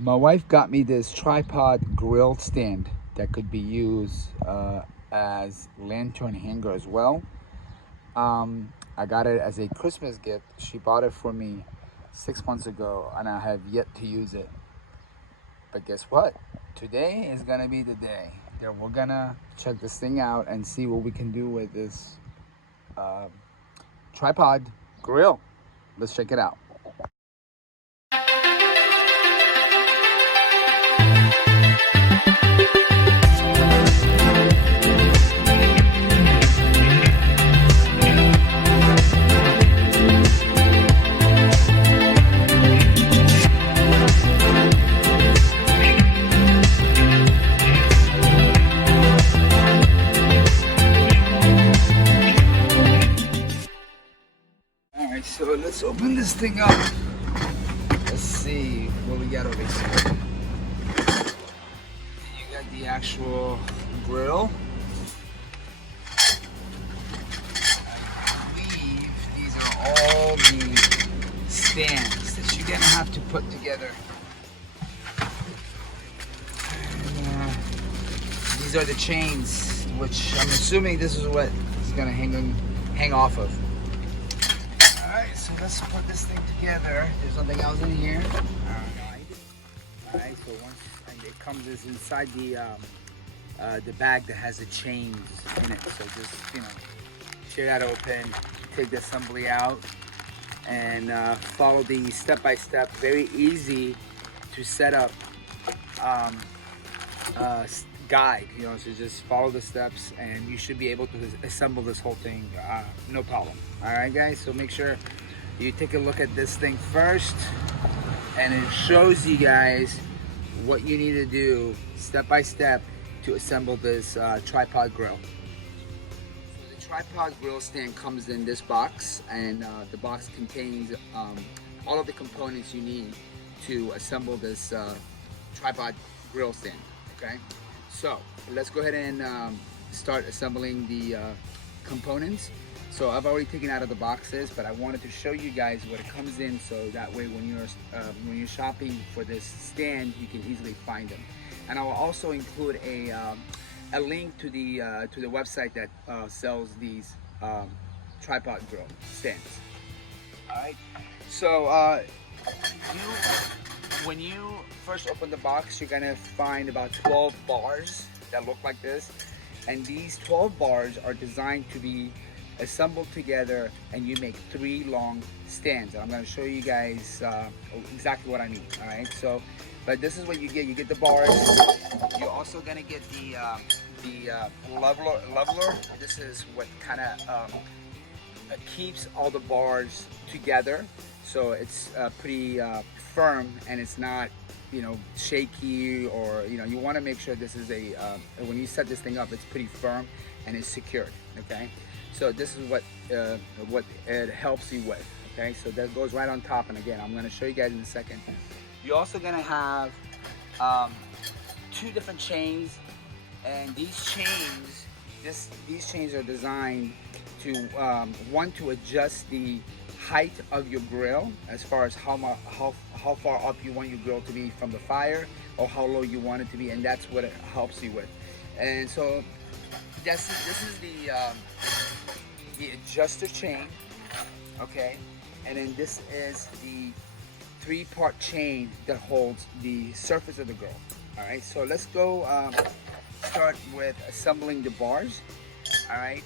My wife got me this tripod grill stand that could be used as lantern hanger as well. I got it as a Christmas gift. She bought it for me 6 months ago and I have yet to use it. But guess what? Today is gonna be the day that we're gonna check this thing out and see what we can do with this uh, tripod grill. Let's check it out. Alright, so let's open this thing up. Let's see what we got over here. You got the actual grill. I believe these are all the stands that you're gonna have to put together. And, these are the chains, which I'm assuming this is what is gonna hang off of. Alright, so let's put this thing together. There's something else in here. Alright, so once it comes is inside the bag that has the chains in it. So just, tear that open, take the assembly out, and follow the step-by-step, very easy to set up guide, so just follow the steps and you should be able to assemble this whole thing no problem. All right guys, so make sure you take a look at this thing first, and it shows you guys what you need to do step by step to assemble this tripod grill. So the tripod grill stand comes in this box, and the box contains all of the components you need to assemble this tripod grill stand. Okay, so let's go ahead and start assembling the components. So I've already taken out of the boxes, but I wanted to show you guys what it comes in, so that way when you're shopping for this stand, you can easily find them. And I will also include a link to the website that sells these tripod grill stands. All right. So when you first open the box, you're gonna find about 12 bars that look like this, and these 12 bars are designed to be assembled together, and you make 3 long stands. And I'm going to show you guys exactly what I mean. All right, so but this is what you get the bars. You're also going to get the leveler. This is what kind of keeps all the bars together, so it's pretty firm and it's not shaky, or you want to make sure this is a when you set this thing up, it's pretty firm and it's secured. Okay, so this is what it helps you with. Okay, so that goes right on top, and again I'm going to show you guys in a second. You're also going to have 2 different chains, and these chains are designed to one, to adjust the height of your grill, as far as how far up you want your grill to be from the fire, or how low you want it to be, and that's what it helps you with. And so this is the adjuster chain, okay, and then this is the 3-part chain that holds the surface of the grill. All right, so let's go start with assembling the bars. All right,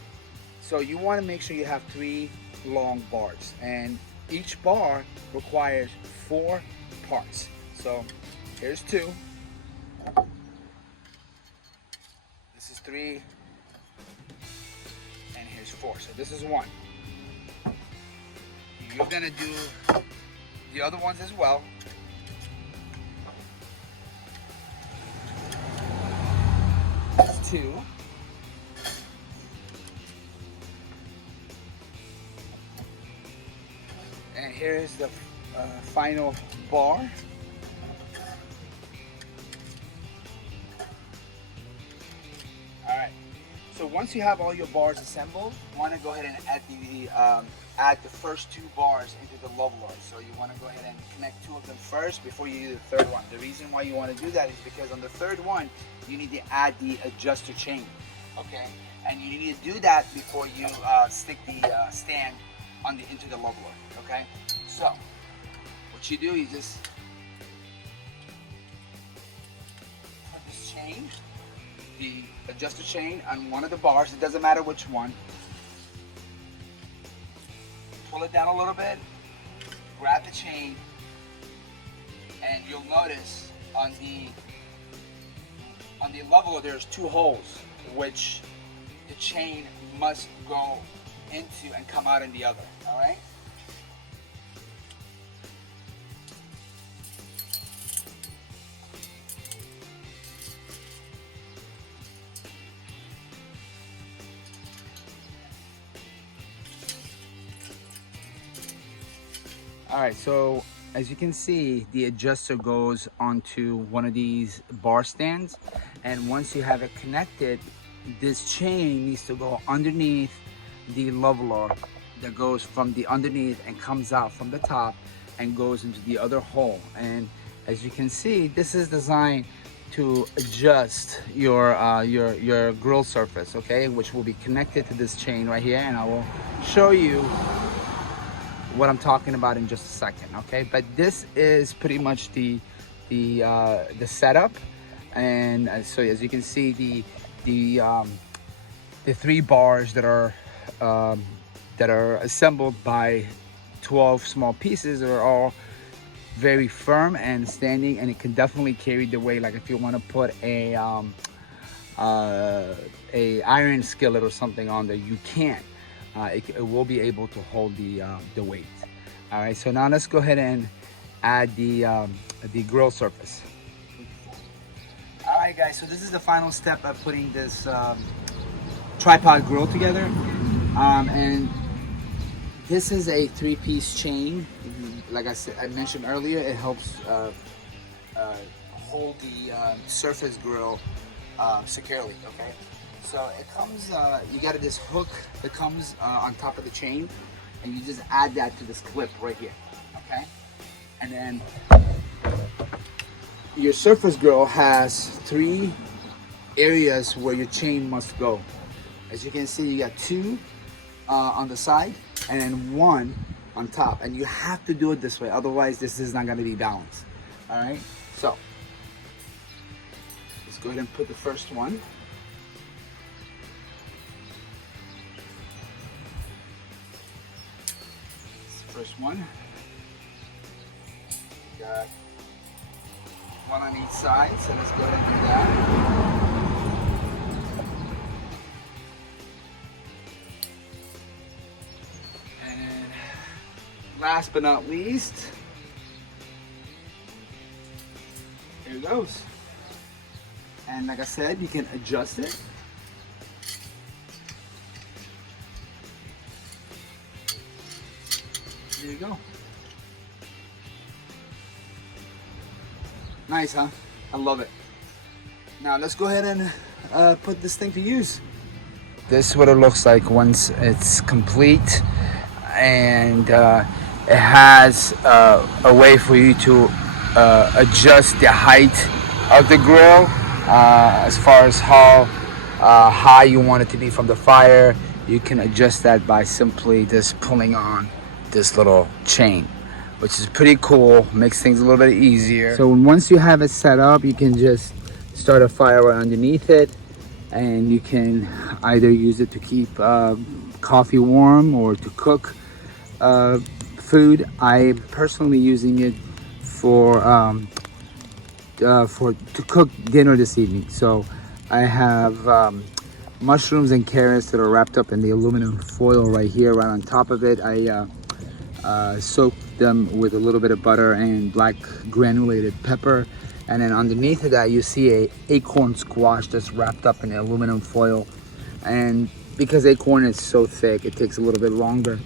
so you want to make sure you have 3 long bars, and each bar requires 4 parts. So here's 2, this is 3, and here's 4. So this is 1. You're gonna do the other ones as well. That's 2. And here's the final bar. All right. So once you have all your bars assembled, you want to go ahead and add add the first 2 bars into the leveler. So you want to go ahead and connect 2 of them first before you do the 3rd one. The reason why you want to do that is because on the 3rd one, you need to add the adjuster chain, okay? And you need to do that before you stick the stand into the leveler, okay? So what you do, you just put this chain, the adjuster chain, on one of the bars. It doesn't matter which one. Pull it down a little bit, grab the chain, and you'll notice on the leveler there's 2 holes which the chain must go into and come out in the other. All right. All right, so as you can see, the adjuster goes onto one of these bar stands, and once you have it connected, this chain needs to go underneath the leveler that goes from the underneath and comes out from the top and goes into the other hole. And as you can see, this is designed to adjust your grill surface, okay, which will be connected to this chain right here, and I will show you what I'm talking about in just a second, okay? But this is pretty much the setup, and so as you can see, the 3 bars that are assembled by 12 small pieces are all very firm and standing, and it can definitely carry the weight. Like if you want to put a iron skillet or something on there, you can. It will be able to hold the weight. All right, so now let's go ahead and add the grill surface. All right, guys, so this is the final step of putting this tripod grill together, and this is a 3-piece chain. Like I mentioned earlier, it helps hold the surface grill securely. Okay. So it comes, you got this hook that comes on top of the chain, and you just add that to this clip right here, okay? And then your surface grill has 3 areas where your chain must go. As you can see, you got 2 on the side and then 1 on top, and you have to do it this way, otherwise this is not going to be balanced. All right, so let's go ahead and put the first one. First one, got 1 on each side, so let's go ahead and do that. And last but not least, here it goes. And like I said, you can adjust it. There you go. Nice, huh? I love it. Now let's go ahead and put this thing to use. This is what it looks like once it's complete, and it has a way for you to adjust the height of the grill as far as how high you want it to be from the fire. You can adjust that by simply just pulling on this little chain, which is pretty cool, makes things a little bit easier. So once you have it set up, you can just start a fire right underneath it, and you can either use it to keep coffee warm or to cook food. I'm personally using it to cook dinner this evening. So I have mushrooms and carrots that are wrapped up in the aluminum foil right here, right on top of it. I soak them with a little bit of butter and black granulated pepper, and then underneath of that you see a acorn squash that's wrapped up in the aluminum foil. And because acorn is so thick, it takes a little bit longer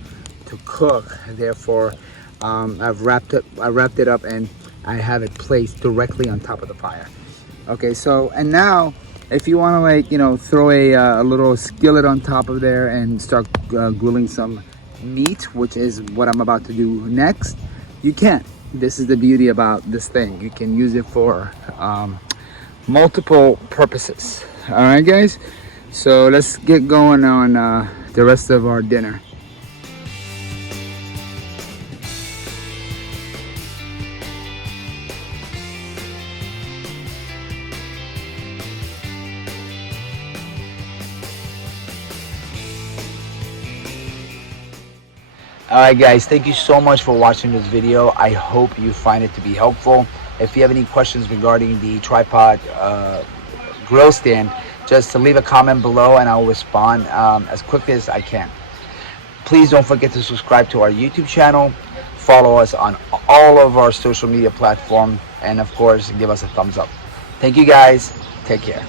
to cook. Therefore, I wrapped it up, and I have it placed directly on top of the fire. Okay, so and now if you want to, like, you know, throw a little skillet on top of there and start grilling some meat, which is what I'm about to do next, you can. This is the beauty about this thing. You can use it for multiple purposes. All right, guys. So let's get going on the rest of our dinner. Alright guys, thank you so much for watching this video. I hope you find it to be helpful. If you have any questions regarding the tripod grill stand, just to leave a comment below and I'll respond as quickly as I can. Please don't forget to subscribe to our YouTube channel, follow us on all of our social media platforms, and of course give us a thumbs up. Thank you guys, take care.